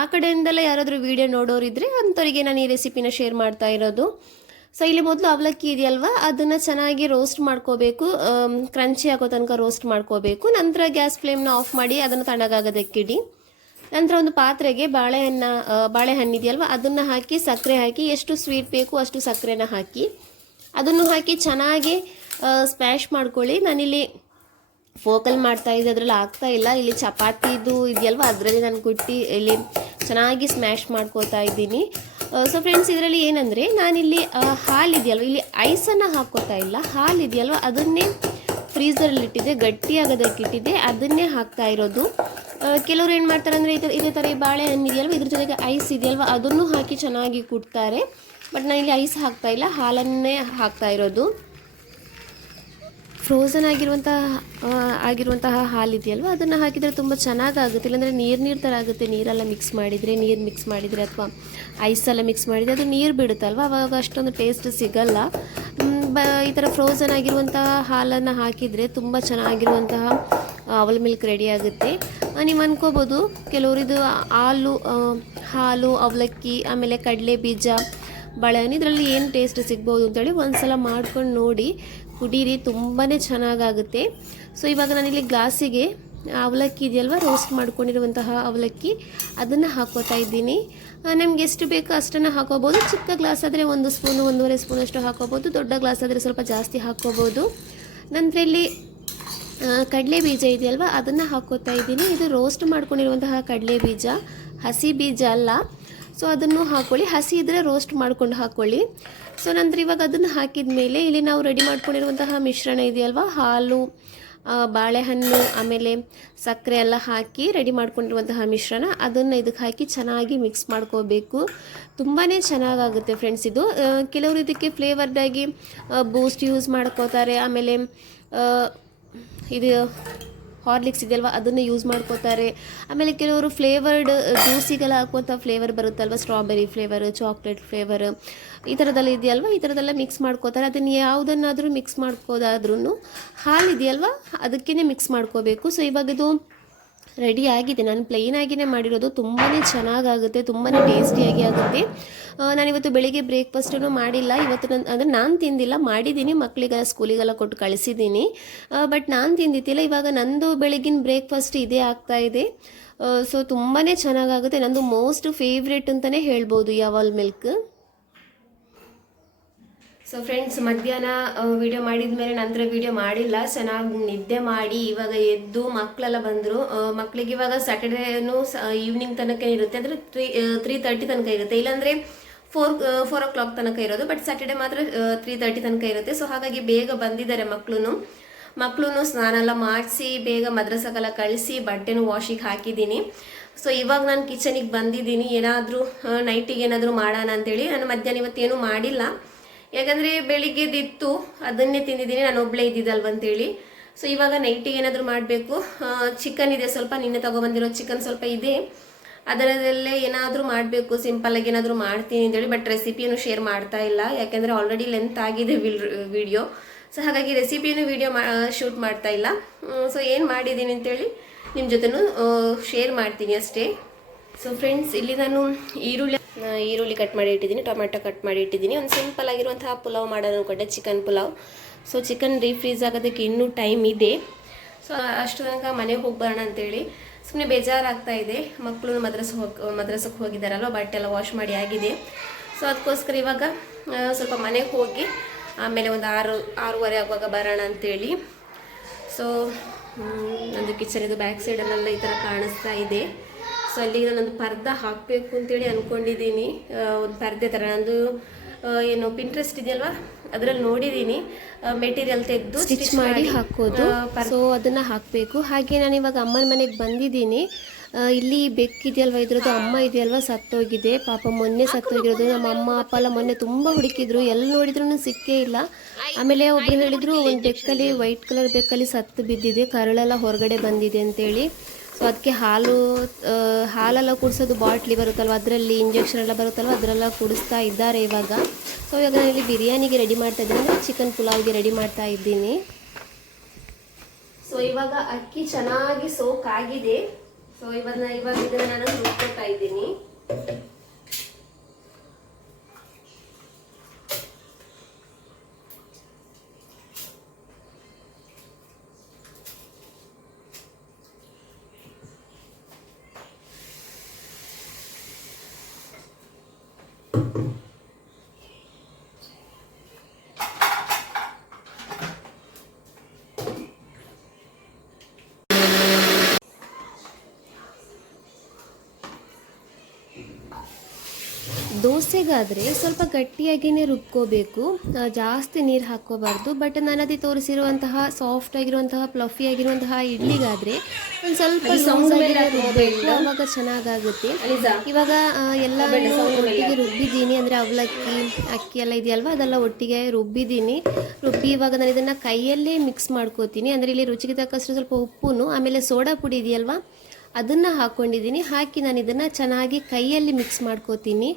ಆ ಕಡೆಯಿಂದೆಲ್ಲ ಯಾರಾದರೂ ವೀಡಿಯೋ ನೋಡೋರಿದ್ರೆ ಅಂಥವರಿಗೆ ನಾನು ಈ ರೆಸಿಪಿನ ಶೇರ್ ಮಾಡ್ತಾ ಇರೋದು. ಸೊ ಇಲ್ಲಿ ಮೊದಲು ಅವಲಕ್ಕಿ ಇದೆಯಲ್ವ ಅದನ್ನು ಚೆನ್ನಾಗಿ ರೋಸ್ಟ್ ಮಾಡ್ಕೋಬೇಕು, ಕ್ರಂಚಿ ಆಗೋ ತನಕ ರೋಸ್ಟ್ ಮಾಡ್ಕೋಬೇಕು. ನಂತರ ಗ್ಯಾಸ್ ಫ್ಲೇಮ್ನ ಆಫ್ ಮಾಡಿ ಅದನ್ನು ತಣ್ಣಗಾಗೋದಕ್ಕಿಡಿ. ನಂತರ ಒಂದು ಪಾತ್ರೆಗೆ ಬಾಳೆಹಣ್ಣು ಇದೆಯಲ್ವ ಅದನ್ನು ಹಾಕಿ, ಸಕ್ಕರೆ ಹಾಕಿ, ಎಷ್ಟು ಸ್ವೀಟ್ ಬೇಕು ಅಷ್ಟು ಸಕ್ಕರೆನ ಹಾಕಿ ಅದನ್ನು ಹಾಕಿ ಚೆನ್ನಾಗಿ ಸ್ಮ್ಯಾಶ್ ಮಾಡ್ಕೊಳ್ಳಿ. ನಾನಿಲ್ಲಿ ಫೋಕಲ್ ಮಾಡ್ತಾ ಇದ್ದೆ, ಅದರಲ್ಲಿ ಆಗ್ತಾ ಇಲ್ಲ. ಇಲ್ಲಿ ಚಪಾತಿದು ಇದೆಯಲ್ವ ಅದರಲ್ಲಿ ನಾನು ಕುಟ್ಟಿ ಇಲ್ಲಿ ಚೆನ್ನಾಗಿ ಸ್ಮ್ಯಾಶ್ ಮಾಡ್ಕೋತಾ ಇದ್ದೀನಿ. ಸೊ ಫ್ರೆಂಡ್ಸ್, ಇದರಲ್ಲಿ ಏನಂದರೆ ನಾನಿಲ್ಲಿ ಹಾಲು ಇದೆಯಲ್ವ, ಇಲ್ಲಿ ಐಸನ್ನು ಹಾಕ್ಕೋತಾ ಇಲ್ಲ, ಹಾಲು ಇದೆಯಲ್ವ ಅದನ್ನೇ ಫ್ರೀಝರಲ್ಲಿ ಇಟ್ಟಿದ್ದೆ, ಗಟ್ಟಿಯಾಗೋದಕ್ಕೆ ಇಟ್ಟಿದ್ದೆ, ಅದನ್ನೇ ಹಾಕ್ತಾ ಇರೋದು. ಕೆಲವರು ಏನು ಮಾಡ್ತಾರೆ ಅಂದರೆ ಇದೇ ಥರ ಈ ಬಾಳೆಹಣ್ಣು ಇದೆಯಲ್ವ ಇದ್ರ ಜೊತೆಗೆ ಐಸ್ ಇದೆಯಲ್ವ ಅದನ್ನು ಹಾಕಿ ಚೆನ್ನಾಗಿ ಕುಟ್ತಾರೆ. ಬಟ್ ನಾನು ಇಲ್ಲಿ ಐಸ್ ಹಾಕ್ತಾ ಇಲ್ಲ, ಹಾಲನ್ನೇ ಹಾಕ್ತಾ ಇರೋದು. ಫ್ರೋಝನ್ ಆಗಿರುವಂತಹ ಹಾಲು ಇದೆಯಲ್ವ ಅದನ್ನು ಹಾಕಿದರೆ ತುಂಬ ಚೆನ್ನಾಗಾಗುತ್ತೆ. ಇಲ್ಲಾಂದರೆ ನೀರು ಥರ ಆಗುತ್ತೆ. ನೀರು ಮಿಕ್ಸ್ ಮಾಡಿದರೆ ಅಥವಾ ಐಸೆಲ್ಲ ಮಿಕ್ಸ್ ಮಾಡಿದರೆ ಅದು ನೀರು ಬಿಡುತ್ತಲ್ವ, ಆವಾಗ ಅಷ್ಟೊಂದು ಟೇಸ್ಟ್ ಸಿಗಲ್ಲ. ಈ ಥರ ಫ್ರೋಝನ್ ಆಗಿರುವಂತಹ ಹಾಲನ್ನು ಹಾಕಿದರೆ ತುಂಬ ಚೆನ್ನಾಗಿರುವಂತಹ ಅವಲ್ ಮಿಲ್ಕ್ ರೆಡಿ ಆಗುತ್ತೆ. ನೀವು ಅನ್ಕೋಬೋದು ಕೆಲವರಿದು ಹಾಲು, ಅವಲಕ್ಕಿ, ಆಮೇಲೆ ಕಡಲೆ ಬೀಜ, ಬಾಳೆಹಣ್ಣು ಇದರಲ್ಲಿ ಏನು ಟೇಸ್ಟ್ ಸಿಗ್ಬೋದು ಅಂತೇಳಿ ಒಂದು ಸಲ ಮಾಡ್ಕೊಂಡು ನೋಡಿ ಕುಡೀರಿ, ತುಂಬಾ ಚೆನ್ನಾಗಾಗುತ್ತೆ. ಸೊ ಇವಾಗ ನಾನಿಲ್ಲಿ ಗ್ಲಾಸಿಗೆ ಅವಲಕ್ಕಿ ಇದೆಯಲ್ವ ರೋಸ್ಟ್ ಮಾಡ್ಕೊಂಡಿರುವಂತಹ ಅವಲಕ್ಕಿ ಅದನ್ನು ಹಾಕೋತಾ ಇದ್ದೀನಿ. ನಮ್ಗೆ ಎಷ್ಟು ಬೇಕೋ ಅಷ್ಟನ್ನು ಹಾಕೋಬೋದು. ಚಿಕ್ಕ ಗ್ಲಾಸ್ ಆದರೆ 1 ಸ್ಪೂನು 1.5 ಸ್ಪೂನಷ್ಟು ಹಾಕೋಬೋದು, ದೊಡ್ಡ ಗ್ಲಾಸ್ ಆದರೆ ಸ್ವಲ್ಪ ಜಾಸ್ತಿ ಹಾಕೋಬೋದು. ನಂತರ ಇಲ್ಲಿ ಕಡಲೆ ಬೀಜ ಇದೆಯಲ್ವ ಅದನ್ನು ಹಾಕೋತಾ ಇದ್ದೀನಿ. ಇದು ರೋಸ್ಟ್ ಮಾಡ್ಕೊಂಡಿರುವಂತಹ ಕಡಲೆ ಬೀಜ, ಹಸಿ ಬೀಜ ಅಲ್ಲ. ಸೊ ಅದನ್ನು ಹಾಕ್ಕೊಳ್ಳಿ, ಹಸಿ ಇದ್ದರೆ ರೋಸ್ಟ್ ಮಾಡ್ಕೊಂಡು ಹಾಕ್ಕೊಳ್ಳಿ. ಸೊ ನಂತರ ಇವಾಗ ಅದನ್ನು ಹಾಕಿದ ಮೇಲೆ ಇಲ್ಲಿ ನಾವು ರೆಡಿ ಮಾಡ್ಕೊಂಡಿರುವಂತಹ ಮಿಶ್ರಣ ಇದೆಯಲ್ವ, ಹಾಲು, ಬಾಳೆಹಣ್ಣು, ಆಮೇಲೆ ಸಕ್ಕರೆ ಎಲ್ಲ ಹಾಕಿ ರೆಡಿ ಮಾಡ್ಕೊಂಡಿರುವಂತಹ ಮಿಶ್ರಣ ಅದನ್ನು ಇದಕ್ಕೆ ಹಾಕಿ ಚೆನ್ನಾಗಿ ಮಿಕ್ಸ್ ಮಾಡ್ಕೋಬೇಕು. ತುಂಬಾ ಚೆನ್ನಾಗಾಗುತ್ತೆ ಫ್ರೆಂಡ್ಸ್ ಇದು. ಕೆಲವರು ಇದಕ್ಕೆ ಫ್ಲೇವರ್ಡಾಗಿ ಬೂಸ್ಟ್ ಯೂಸ್ ಮಾಡ್ಕೋತಾರೆ, ಆಮೇಲೆ ಇದು ಹಾರ್ಲಿಕ್ಸ್ ಇದೆಯಲ್ವ ಅದನ್ನು ಯೂಸ್ ಮಾಡ್ಕೋತಾರೆ. ಆಮೇಲೆ ಕೆಲವರು ಫ್ಲೇವರ್ಡ್ ಜ್ಯೂಸಿಗೆಲ್ಲ ಹಾಕುವಂಥ ಫ್ಲೇವರ್ ಬರುತ್ತಲ್ವ, ಸ್ಟ್ರಾಬೆರಿ ಫ್ಲೇವರ್, ಚಾಕ್ಲೇಟ್ ಫ್ಲೇವರ್, ಈ ಥರದ್ದೆಲ್ಲ ಇದೆಯಲ್ವ ಈ ಥರದ್ದೆಲ್ಲ ಮಿಕ್ಸ್ ಮಾಡ್ಕೋತಾರೆ. ಅದನ್ನು ಯಾವುದನ್ನಾದರೂ ಮಿಕ್ಸ್ ಮಾಡ್ಕೋದಾದ್ರೂ ಹಾಲು ಇದೆಯಲ್ವ ಅದಕ್ಕೇ ಮಿಕ್ಸ್ ಮಾಡ್ಕೋಬೇಕು. ಸೊ ಇವಾಗ ಇದು ರೆಡಿ ಆಗಿದೆ. ನಾನು ಪ್ಲೇನಾಗಿಯೇ ಮಾಡಿರೋದು, ತುಂಬಾ ಚೆನ್ನಾಗಾಗುತ್ತೆ, ತುಂಬಾ ಟೇಸ್ಟಿಯಾಗಿ ಆಗುತ್ತೆ. ನಾನಿವತ್ತು ಬೆಳಿಗ್ಗೆ ಬ್ರೇಕ್ಫಾಸ್ಟನ್ನು ಮಾಡಿಲ್ಲ. ಇವತ್ತು ಅಂದರೆ ನಾನು ತಿಂದಿಲ್ಲ, ಮಾಡಿದ್ದೀನಿ, ಮಕ್ಕಳಿಗೆಲ್ಲ ಸ್ಕೂಲಿಗೆಲ್ಲ ಕೊಟ್ಟು ಕಳಿಸಿದ್ದೀನಿ. ಬಟ್ ನಾನು ತಿಂದಿದ್ದಿಲ್ಲ. ಇವಾಗ ನಂದು ಬೆಳಗಿನ ಬ್ರೇಕ್ಫಾಸ್ಟ್ ಇದೇ ಆಗ್ತಾಯಿದೆ. ಸೊ ತುಂಬಾ ಚೆನ್ನಾಗಾಗುತ್ತೆ. ನಂದು ಮೋಸ್ಟ್ ಫೇವ್ರೆಟ್ ಅಂತಲೇ ಹೇಳ್ಬೋದು ಈ ಅವಲ್ ಮಿಲ್ಕ್. ಸೊ ಫ್ರೆಂಡ್ಸ್, ಮಧ್ಯಾಹ್ನ ವಿಡಿಯೋ ಮಾಡಿದ ಮೇಲೆ ನಂತರ ವಿಡಿಯೋ ಮಾಡಿಲ್ಲ. ಚೆನ್ನಾಗಿ ನಿದ್ದೆ ಮಾಡಿ ಇವಾಗ ಎದ್ದು ಮಕ್ಕಳೆಲ್ಲ ಬಂದರು. ಮಕ್ಕಳಿಗೆ ಇವಾಗ ಸ್ಯಾಟರ್ಡೇನು ಈವ್ನಿಂಗ್ ತನಕ ಇರುತ್ತೆ, ಅಂದರೆ 3:30 ತನಕ ಇರುತ್ತೆ, ಇಲ್ಲಾಂದರೆ 4 o'clock ತನಕ ಇರೋದು. ಬಟ್ ಸ್ಯಾಟರ್ಡೇ ಮಾತ್ರ 3:30 ತನಕ ಇರುತ್ತೆ. ಸೊ ಹಾಗಾಗಿ ಬೇಗ ಬಂದಿದ್ದಾರೆ ಮಕ್ಕಳು ಸ್ನಾನ ಎಲ್ಲ ಮಾಡಿಸಿ ಬೇಗ ಮದ್ರಸಕ್ಕೆಲ್ಲ ಕಳಿಸಿ ಬಟ್ಟೆನೂ ವಾಶಿಗೆ ಹಾಕಿದ್ದೀನಿ. ಸೊ ಇವಾಗ ನಾನು ಕಿಚನಿಗೆ ಬಂದಿದ್ದೀನಿ. ಏನಾದರೂ ನೈಟಿಗೆ ಏನಾದರೂ ಮಾಡೋಣ ಅಂತೇಳಿ. ನಾನು ಮಧ್ಯಾಹ್ನ ಇವತ್ತೇನು ಮಾಡಿಲ್ಲ, ಯಾಕಂದರೆ ಬೆಳಿಗ್ಗೆದಿತ್ತು ಅದನ್ನೇ ತಿಂದಿದ್ದೀನಿ, ನಾನು ಒಬ್ಬಳೇ ಇದ್ದಿದ್ದಲ್ವಂತೇಳಿ. ಸೊ ಇವಾಗ ನೈಟಿಗೆ ಏನಾದರೂ ಮಾಡಬೇಕು. ಚಿಕನ್ ಇದೆ ಸ್ವಲ್ಪ, ನಿನ್ನೆ ತೊಗೊಬಂದಿರೋ ಚಿಕನ್ ಸ್ವಲ್ಪ ಇದೆ, ಅದರಲ್ಲೇ ಏನಾದರೂ ಮಾಡಬೇಕು, ಸಿಂಪಲ್ಲಾಗಿ ಏನಾದರೂ ಮಾಡ್ತೀನಿ ಅಂತೇಳಿ. ಬಟ್ ರೆಸಿಪಿಯನ್ನು ಶೇರ್ ಮಾಡ್ತಾ ಇಲ್ಲ, ಯಾಕೆಂದರೆ ಆಲ್ರೆಡಿ ಲೆಂತ್ ಆಗಿದೆ ವಿಡಿಯೋ. ಸೊ ಹಾಗಾಗಿ ರೆಸಿಪಿಯನ್ನು ವಿಡಿಯೋ ಶೂಟ್ ಮಾಡ್ತಾ ಇಲ್ಲ. ಸೊ ಏನು ಮಾಡಿದ್ದೀನಿ ಅಂತೇಳಿ ನಿಮ್ಮ ಜೊತೆನೂ ಶೇರ್ ಮಾಡ್ತೀನಿ ಅಷ್ಟೇ. ಸೊ ಫ್ರೆಂಡ್ಸ್, ಇಲ್ಲಿ ನಾನು ಈರುಳ್ಳಿ ಕಟ್ ಮಾಡಿ ಇಟ್ಟಿದ್ದೀನಿ, ಟೊಮೆಟೊ ಕಟ್ ಮಾಡಿ ಇಟ್ಟಿದ್ದೀನಿ. ಒಂದು ಸಿಂಪಲ್ ಆಗಿರುವಂತಹ ಪುಲಾವ್ ಮಾಡೋಣ ಅನ್ಕೊಂಡೆ, ಚಿಕನ್ ಪುಲಾವ್. ಸೊ ಚಿಕನ್ ರೀಫ್ರೀಸ್ ಆಗೋದಕ್ಕೆ ಇನ್ನೂ ಟೈಮ್ ಇದೆ. ಸೊ ಅಷ್ಟು ತನಕ ಮನೆಗೆ ಹೋಗಿ ಬರೋಣ ಅಂತೇಳಿ ಸುಮ್ಮನೆ ಬೇಜಾರಾಗ್ತಾ ಇದೆ. ಮಕ್ಕಳು ಮದ್ರಸಕ್ಕೆ ಹೋಗಿದ್ದಾರಲ್ವ, ಬಟ್ಟೆ ಎಲ್ಲ ವಾಶ್ ಮಾಡಿ ಆಗಿದೆ. ಸೊ ಅದಕ್ಕೋಸ್ಕರ ಇವಾಗ ಸ್ವಲ್ಪ ಮನೆಗೆ ಹೋಗಿ ಆಮೇಲೆ ಒಂದು 6-6:30 ಆಗುವಾಗ ಬರೋಣ ಅಂತೇಳಿ. ಸೊ ನಂದು ಕಿಚನಿದು ಬ್ಯಾಕ್ ಸೈಡಲ್ಲೆಲ್ಲ ಈ ಥರ ಕಾಣಿಸ್ತಾ ಇದೆ. ಸೊ ಅಲ್ಲಿಗೆ ನಾನೊಂದು ಪರ್ದೆ ಹಾಕಬೇಕು ಅಂತೇಳಿ ಅಂದ್ಕೊಂಡಿದ್ದೀನಿ. ಒಂದು ಪರ್ದೆ ಥರ ನಂದು ಏನು ಪಿಂಟ್ರೆಸ್ಟ್ ಇದೆಯಲ್ವ ಅದರಲ್ಲಿ ನೋಡಿದ್ದೀನಿ, ಮೆಟೀರಿಯಲ್ ತೆಗೆದು ಸ್ಟಿಚ್ ಮಾಡಿ ಹಾಕೋದು. ಸೊ ಅದನ್ನು ಹಾಕಬೇಕು. ಹಾಗೆ ನಾನು ಇವಾಗ ಅಮ್ಮನ ಮನೆಗೆ ಬಂದಿದ್ದೀನಿ. ಇಲ್ಲಿ ಬೆಕ್ಕಿದೆಯಲ್ವ ಇದ್ರದ್ದು ಅಮ್ಮ ಇದೆಯಲ್ವ ಸತ್ತೋಗಿದೆ ಪಾಪ, ಮೊನ್ನೆ ಸತ್ತೋಗಿರೋದು. ನಮ್ಮ ಅಮ್ಮ ಅಪ್ಪ ಎಲ್ಲ ಮೊನ್ನೆ ತುಂಬ ಹುಡುಕಿದ್ರು, ಎಲ್ಲಿ ನೋಡಿದ್ರು ಸಿಕ್ಕೇ ಇಲ್ಲ. ಆಮೇಲೆ ಒಬ್ರು ಹೇಳಿದ್ರು ಒಂದು ಬೆಕ್ಕಲ್ಲಿ ವೈಟ್ ಕಲರ್ ಬೆಕ್ಕಲ್ಲಿ ಸತ್ತು ಬಿದ್ದಿದೆ, ಕರಳೆಲ್ಲ ಹೊರಗಡೆ ಬಂದಿದೆ ಅಂತೇಳಿ. ಸೊ ಅದಕ್ಕೆ ಹಾಲೆಲ್ಲ ಕುಡಿಸೋದು ಬಾಟ್ಲಿ ಬರುತ್ತಲ್ವ, ಅದರಲ್ಲಿ ಇಂಜೆಕ್ಷನ್ ಎಲ್ಲ ಬರುತ್ತಲ್ವ, ಅದರೆಲ್ಲ ಕುಡಿಸ್ತಾ ಇದ್ದಾರೆ ಇವಾಗ. ಸೊ ಇವಾಗ ನಾನು ಇಲ್ಲಿ ಬಿರಿಯಾನಿಗೆ ರೆಡಿ ಮಾಡ್ತಾ ಇದ್ದೀನಿ, ಅಂದರೆ ಚಿಕನ್ ಪುಲಾವ್ಗೆ ರೆಡಿ ಮಾಡ್ತಾ ಇದ್ದೀನಿ. ಸೊ ಇವಾಗ ಅಕ್ಕಿ ಚೆನ್ನಾಗಿ ಸೋಕ್ ಆಗಿದೆ. ಸೊ ಇವಾಗ ಇದನ್ನು ನಾನು ರುಬ್ಕೊತಾ ಇದ್ದೀನಿ. ದೋಸೆಗಾದರೆ ಸ್ವಲ್ಪ ಗಟ್ಟಿಯಾಗಿಯೇ ರುಬ್ಕೋಬೇಕು, ಜಾಸ್ತಿ ನೀರು ಹಾಕ್ಕೋಬಾರ್ದು. ಬಟ್ ನಾನದೇ ತೋರಿಸಿರುವಂತಹ ಸಾಫ್ಟ್ ಆಗಿರುವಂತಹ ಫ್ಲಫಿ ಆಗಿರುವಂತಹ ಇಡ್ಲಿಗಾದರೆ ಒಂದು ಸ್ವಲ್ಪ ರುಬ್ಬೇಕು, ಆವಾಗ ಚೆನ್ನಾಗಾಗುತ್ತೆ. ಇವಾಗ ಎಲ್ಲ ಒಟ್ಟಿಗೆ ರುಬ್ಬಿದ್ದೀನಿ, ಅಂದರೆ ಅವಲಕ್ಕಿ ಅಕ್ಕಿ ಎಲ್ಲ ಇದೆಯಲ್ವ ಅದೆಲ್ಲ ಒಟ್ಟಿಗೆ ರುಬ್ಬಿ ಇವಾಗ ನಾನು ಇದನ್ನು ಕೈಯಲ್ಲೇ ಮಿಕ್ಸ್ ಮಾಡ್ಕೋತೀನಿ. ಅಂದರೆ ಇಲ್ಲಿ ರುಚಿಗೆ ತಕ್ಕಷ್ಟು ಸ್ವಲ್ಪ ಉಪ್ಪು, ಆಮೇಲೆ ಸೋಡಾ ಪುಡಿ ಇದೆಯಲ್ವ ಅದನ್ನು ಹಾಕ್ಕೊಂಡಿದ್ದೀನಿ. ಹಾಕಿ ನಾನು ಇದನ್ನು ಚೆನ್ನಾಗಿ ಕೈಯಲ್ಲಿ ಮಿಕ್ಸ್ ಮಾಡ್ಕೋತೀನಿ.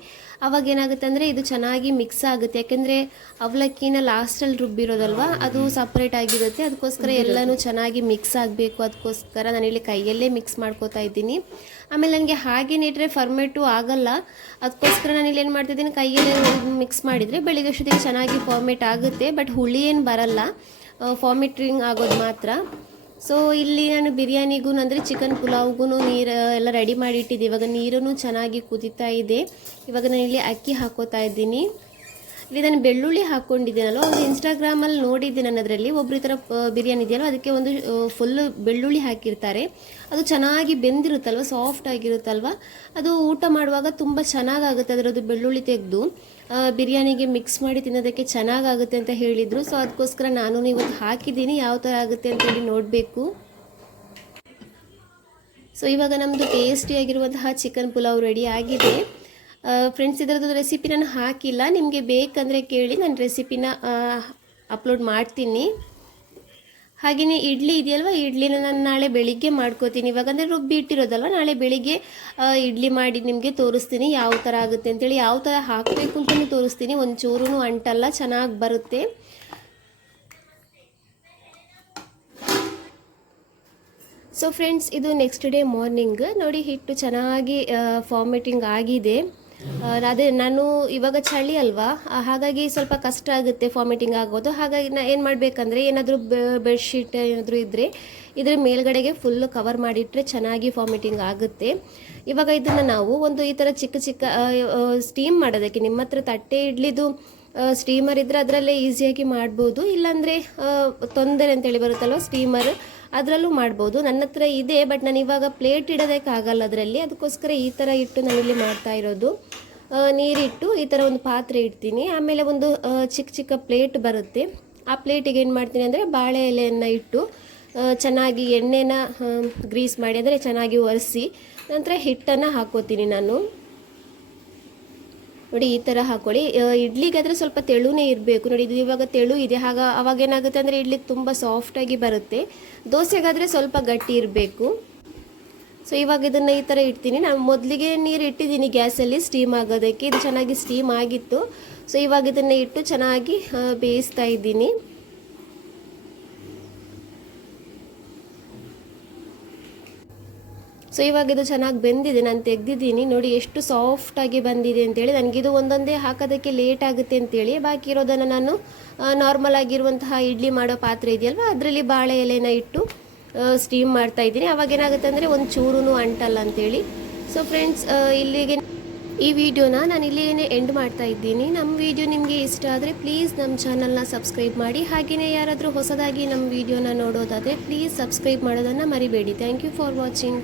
ಆವಾಗ ಏನಾಗುತ್ತೆ ಅಂದರೆ ಇದು ಚೆನ್ನಾಗಿ ಮಿಕ್ಸ್ ಆಗುತ್ತೆ, ಯಾಕೆಂದರೆ ಅವಲಕ್ಕಿನ ಲಾಸ್ಟಲ್ಲಿ ರುಬ್ಬಿರೋದಲ್ವ ಅದು ಸಪ್ರೇಟ್ ಆಗಿರುತ್ತೆ. ಅದಕ್ಕೋಸ್ಕರ ಎಲ್ಲನೂ ಚೆನ್ನಾಗಿ ಮಿಕ್ಸ್ ಆಗಬೇಕು, ಅದಕ್ಕೋಸ್ಕರ ನಾನಿಲ್ಲಿ ಕೈಯಲ್ಲೇ ಮಿಕ್ಸ್ ಮಾಡ್ಕೋತಾ ಇದ್ದೀನಿ. ಆಮೇಲೆ ನನಗೆ ಹಾಗೆ ಇಟ್ಟರೆ ಫರ್ಮೇಟು ಆಗಲ್ಲ, ಅದಕ್ಕೋಸ್ಕರ ನಾನಿಲ್ಲಿ ಏನು ಮಾಡ್ತಿದ್ದೀನಿ, ಕೈಯಲ್ಲೇ ಮಿಕ್ಸ್ ಮಾಡಿದರೆ ಬೆಳಿಗ್ಗೆ ಅಷ್ಟೊತ್ತಿಗೆ ಚೆನ್ನಾಗಿ ಫಾರ್ಮೇಟ್ ಆಗುತ್ತೆ. ಬಟ್ ಹುಳಿ ಏನು ಬರಲ್ಲ, ಫಾರ್ಮೇಟಿಂಗ್ ಆಗೋದು ಮಾತ್ರ. ಸೊ ಇಲ್ಲಿ ನಾನು ಬಿರಿಯಾನಿಗೂ ಅಂದರೆ ಚಿಕನ್ ಪುಲಾವ್ಗೂ ನೀರು ಎಲ್ಲ ರೆಡಿ ಮಾಡಿ ಇಟ್ಟಿದ್ದೆ. ಇವಾಗ ನೀರೂ ಚೆನ್ನಾಗಿ ಕುದೀತಾ ಇದೆ. ಇವಾಗ ನಾನು ಇಲ್ಲಿ ಅಕ್ಕಿ ಹಾಕೋತಾ ಇದ್ದೀನಿ. ಇಲ್ಲಿ ನಾನು ಬೆಳ್ಳುಳ್ಳಿ ಹಾಕ್ಕೊಂಡಿದ್ದೀನಲ್ವ, ಒಂದು ಇನ್ಸ್ಟಾಗ್ರಾಮಲ್ಲಿ ನೋಡಿದ್ದೆ ನಾನು, ಅದರಲ್ಲಿ ಒಬ್ಬರು ಈ ಥರ ಬಿರಿಯಾನಿ ಇದೆಯಲ್ವ ಅದಕ್ಕೆ ಒಂದು ಫುಲ್ಲು ಬೆಳ್ಳುಳ್ಳಿ ಹಾಕಿರ್ತಾರೆ. ಅದು ಚೆನ್ನಾಗಿ ಬೆಂದಿರುತ್ತಲ್ವ, ಸಾಫ್ಟ್ ಆಗಿರುತ್ತಲ್ವ, ಅದು ಊಟ ಮಾಡುವಾಗ ತುಂಬ ಚೆನ್ನಾಗಾಗುತ್ತೆ. ಅದರದ್ದು ಬೆಳ್ಳುಳ್ಳಿ ತೆಗೆದು ಬಿರಿಯಾನಿಗೆ ಮಿಕ್ಸ್ ಮಾಡಿ ತಿನ್ನೋದಕ್ಕೆ ಚೆನ್ನಾಗಾಗುತ್ತೆ ಅಂತ ಹೇಳಿದರು. ಸೊ ಅದಕ್ಕೋಸ್ಕರ ನಾನು ಇವತ್ತು ಹಾಕಿದ್ದೀನಿ, ಯಾವ ಥರ ಆಗುತ್ತೆ ಅಂತೇಳಿ ನೋಡಬೇಕು. ಸೊ ಇವಾಗ ನಮ್ಮದು ಟೇಸ್ಟಿಯಾಗಿರುವಂತಹ ಚಿಕನ್ ಪುಲಾವ್ ರೆಡಿ ಆಗಿದೆ. ಫ್ರೆಂಡ್ಸ್, ಇದರದ್ದು ರೆಸಿಪಿ ನಾನು ಹಾಕಿಲ್ಲ, ನಿಮಗೆ ಬೇಕಂದರೆ ಕೇಳಿ, ನಾನು ರೆಸಿಪಿನ ಅಪ್ಲೋಡ್ ಮಾಡ್ತೀನಿ. ಹಾಗೆಯೇ ಇಡ್ಲಿ ಇದೆಯಲ್ವ, ಇಡ್ಲಿನ ನಾನು ನಾಳೆ ಬೆಳಿಗ್ಗೆ ಮಾಡ್ಕೋತೀನಿ. ಇವಾಗ ಅಂದರೆ ರುಬ್ಬಿ ಇಟ್ಟಿರೋದಲ್ವ, ನಾಳೆ ಬೆಳಿಗ್ಗೆ ಇಡ್ಲಿ ಮಾಡಿ ನಿಮಗೆ ತೋರಿಸ್ತೀನಿ ಯಾವ ಥರ ಆಗುತ್ತೆ ಅಂತೇಳಿ. ಯಾವ ಥರ ಹಾಕಬೇಕು ಅಂತಲೂ ತೋರಿಸ್ತೀನಿ, ಒಂಚೂರು ಅಂಟಲ್ಲ, ಚೆನ್ನಾಗಿ ಬರುತ್ತೆ. ಸೊ ಫ್ರೆಂಡ್ಸ್, ಇದು ನೆಕ್ಸ್ಟ್ ಡೇ ಮಾರ್ನಿಂಗ್ ನೋಡಿ, ಹಿಟ್ಟು ಚೆನ್ನಾಗಿ ಫಾರ್ಮೇಟಿಂಗ್ ಆಗಿದೆ. ಅದೇ ನಾನು ಇವಾಗ ಚಳಿ ಅಲ್ವಾ, ಹಾಗಾಗಿ ಸ್ವಲ್ಪ ಕಷ್ಟ ಆಗುತ್ತೆ ಫಾರ್ಮೇಟಿಂಗ್ ಆಗೋದು. ಹಾಗಾಗಿ ನಾನು ಏನು ಮಾಡಬೇಕಂದ್ರೆ, ಏನಾದರೂ ಬೆಡ್ಶೀಟ್ ಏನಾದರೂ ಇದ್ದರೆ ಇದರ ಮೇಲ್ಗಡೆಗೆ ಫುಲ್ಲು ಕವರ್ ಮಾಡಿಟ್ರೆ ಚೆನ್ನಾಗಿ ಫಾರ್ಮೇಟಿಂಗ್ ಆಗುತ್ತೆ. ಇವಾಗ ಇದನ್ನು ನಾವು ಒಂದು ಈ ಥರ ಚಿಕ್ಕ ಚಿಕ್ಕ ಸ್ಟೀಮ್ ಮಾಡೋದಕ್ಕೆ, ನಿಮ್ಮ ಹತ್ರ ತಟ್ಟೆ ಇಡ್ಲಿದು ಸ್ಟೀಮರ್ ಇದ್ದರೆ ಅದರಲ್ಲೇ ಈಸಿಯಾಗಿ ಮಾಡ್ಬೋದು, ಇಲ್ಲಾಂದರೆ ತೊಂದರೆ ಅಂತೇಳಿ ಬರುತ್ತಲ್ವ ಸ್ಟೀಮರ್, ಅದರಲ್ಲೂ ಮಾಡ್ಬೋದು. ನನ್ನ ಹತ್ರ ಇದೆ, ಬಟ್ ನಾನು ಇವಾಗ ಪ್ಲೇಟ್ ಇಡೋದಕ್ಕಾಗಲ್ಲ ಅದರಲ್ಲಿ, ಅದಕ್ಕೋಸ್ಕರ ಈ ಥರ ಇಟ್ಟು ನಾನಿಲ್ಲಿ ಮಾಡ್ತಾ ಇರೋದು. ನೀರಿಟ್ಟು ಈ ಥರ ಒಂದು ಪಾತ್ರೆ ಇಡ್ತೀನಿ, ಆಮೇಲೆ ಒಂದು ಚಿಕ್ಕ ಚಿಕ್ಕ ಪ್ಲೇಟ್ ಬರುತ್ತೆ, ಆ ಪ್ಲೇಟಿಗೆ ಏನು ಮಾಡ್ತೀನಿ ಅಂದರೆ ಬಾಳೆ ಎಲೆಯನ್ನು ಇಟ್ಟು ಚೆನ್ನಾಗಿ ಎಣ್ಣೆನ ಗ್ರೀಸ್ ಮಾಡಿ, ಅಂದರೆ ಚೆನ್ನಾಗಿ ಒರೆಸಿ ನಂತರ ಹಿಟ್ಟನ್ನು ಹಾಕೋತೀನಿ ನಾನು. ನೋಡಿ ಈ ಥರ ಹಾಕೊಳ್ಳಿ. ಇಡ್ಲಿಗಾದರೆ ಸ್ವಲ್ಪ ತೆಳುನೇ ಇರಬೇಕು, ನೋಡಿ ಇದು ಇವಾಗ ತೆಳು ಇದೆ, ಅವಾಗ ಏನಾಗುತ್ತೆ ಅಂದರೆ ಇಡ್ಲಿ ತುಂಬ ಸಾಫ್ಟಾಗಿ ಬರುತ್ತೆ. ದೋಸೆಗಾದರೆ ಸ್ವಲ್ಪ ಗಟ್ಟಿ ಇರಬೇಕು. ಸೊ ಇವಾಗ ಇದನ್ನು ಈ ಥರ ಇಡ್ತೀನಿ. ನಾನು ಮೊದಲಿಗೆ ನೀರು ಇಟ್ಟಿದ್ದೀನಿ ಗ್ಯಾಸಲ್ಲಿ ಸ್ಟೀಮ್ ಆಗೋದಕ್ಕೆ, ಇದು ಚೆನ್ನಾಗಿ ಸ್ಟೀಮ್ ಆಗಿತ್ತು. ಸೊ ಇವಾಗ ಇದನ್ನು ಇಟ್ಟು ಚೆನ್ನಾಗಿ ಬೇಯಿಸ್ತಾ ಇದ್ದೀನಿ. ಸೊ ಇವಾಗ ಇದು ಚೆನ್ನಾಗಿ ಬೆಂದಿದೆ, ನಾನು ತೆಗೆದಿದ್ದೀನಿ. ನೋಡಿ ಎಷ್ಟು ಸಾಫ್ಟಾಗಿ ಬಂದಿದೆ ಅಂತೇಳಿ. ನನಗಿದು ಒಂದೊಂದೇ ಹಾಕೋದಕ್ಕೆ ಲೇಟ್ ಆಗುತ್ತೆ ಅಂತೇಳಿ ಬಾಕಿ ಇರೋದನ್ನು ನಾನು ನಾರ್ಮಲ್ ಆಗಿರುವಂತಹ ಇಡ್ಲಿ ಮಾಡೋ ಪಾತ್ರೆ ಇದೆಯಲ್ವ ಅದರಲ್ಲಿ ಬಾಳೆ ಎಲೆನ ಇಟ್ಟು ಸ್ಟೀಮ್ ಮಾಡ್ತಾ ಇದ್ದೀನಿ. ಅವಾಗ ಏನಾಗುತ್ತೆ ಅಂದರೆ ಒಂದು ಚೂರು ಅಂಟಲ್ಲ ಅಂತೇಳಿ. ಸೊ ಫ್ರೆಂಡ್ಸ್, ಇಲ್ಲಿಗೆ ಈ ವಿಡಿಯೋನ ನಾನು ಇಲ್ಲಿಯೇ ಎಂಡ್ ಮಾಡ್ತಾ ಇದ್ದೀನಿ. ನಮ್ಮ ವಿಡಿಯೋ ನಿಮಗೆ ಇಷ್ಟ ಆದರೆ ಪ್ಲೀಸ್ ನಮ್ಮ ಚಾನಲ್ನ ಸಬ್ಸ್ಕ್ರೈಬ್ ಮಾಡಿ. ಹಾಗೆಯೇ ಯಾರಾದರೂ ಹೊಸದಾಗಿ ನಮ್ಮ ವಿಡಿಯೋನ ನೋಡೋದಾದರೆ ಪ್ಲೀಸ್ ಸಬ್ಸ್ಕ್ರೈಬ್ ಮಾಡೋದನ್ನು ಮರಿಬೇಡಿ. Thank you for watching.